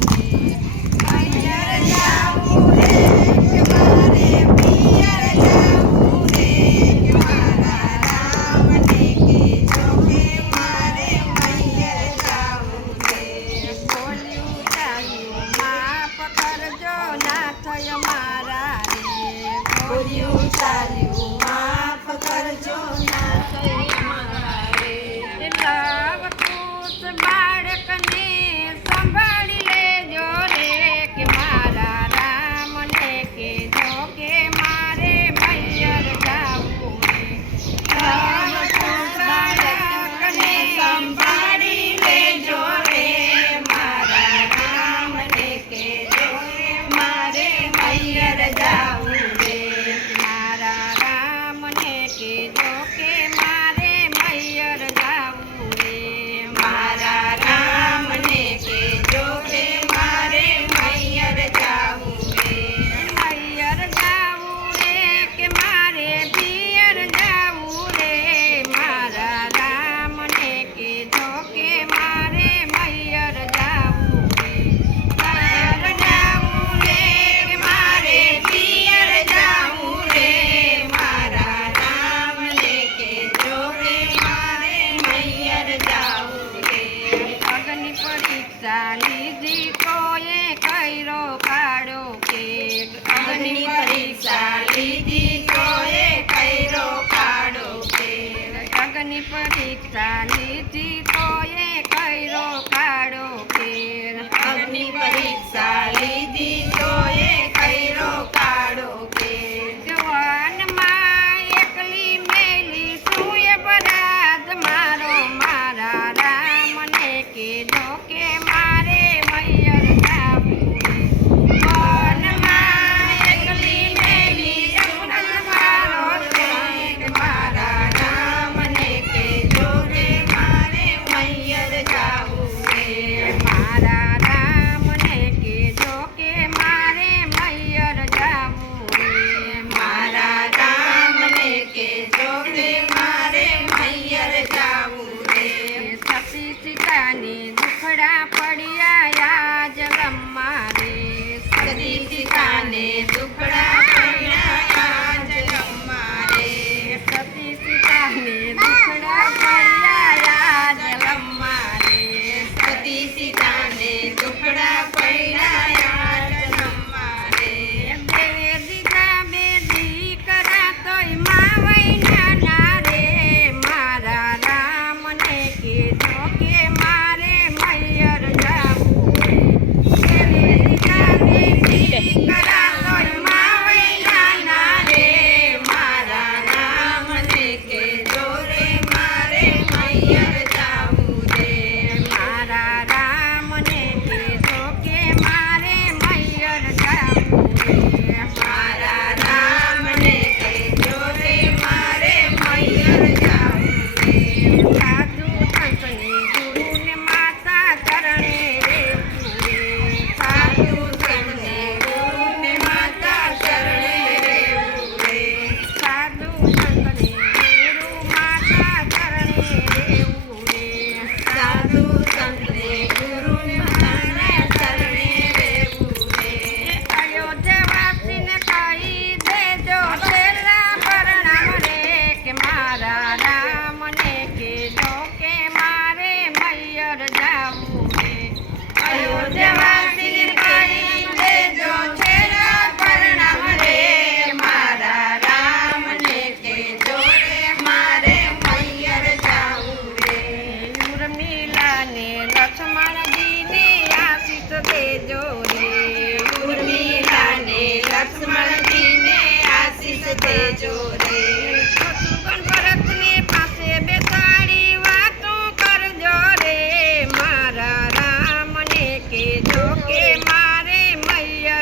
Thank you. ચાલીજી કોએ કયરો પાડો કે અગ્નિ પરીક્ષા લીધી કોએ કૈરો પાડો કે અગ્નિ પરીક્ષા લીધી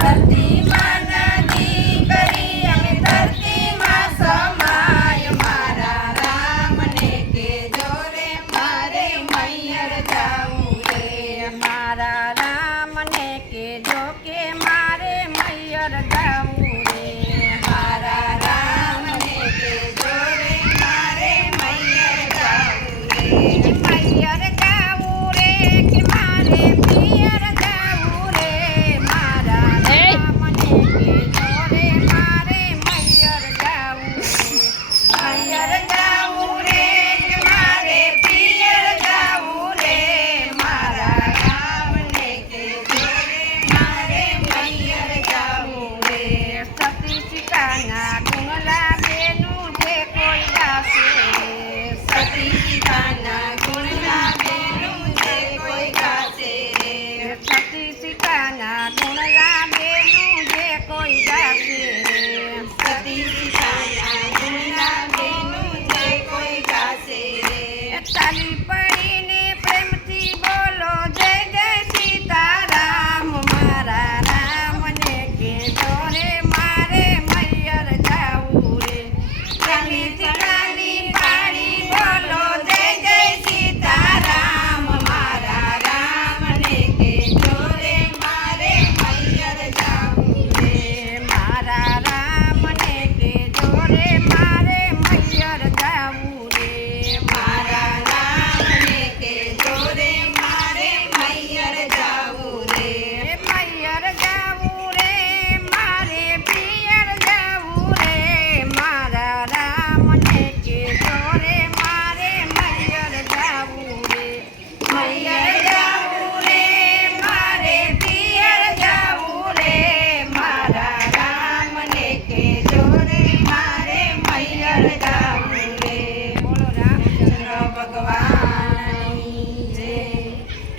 Fatima.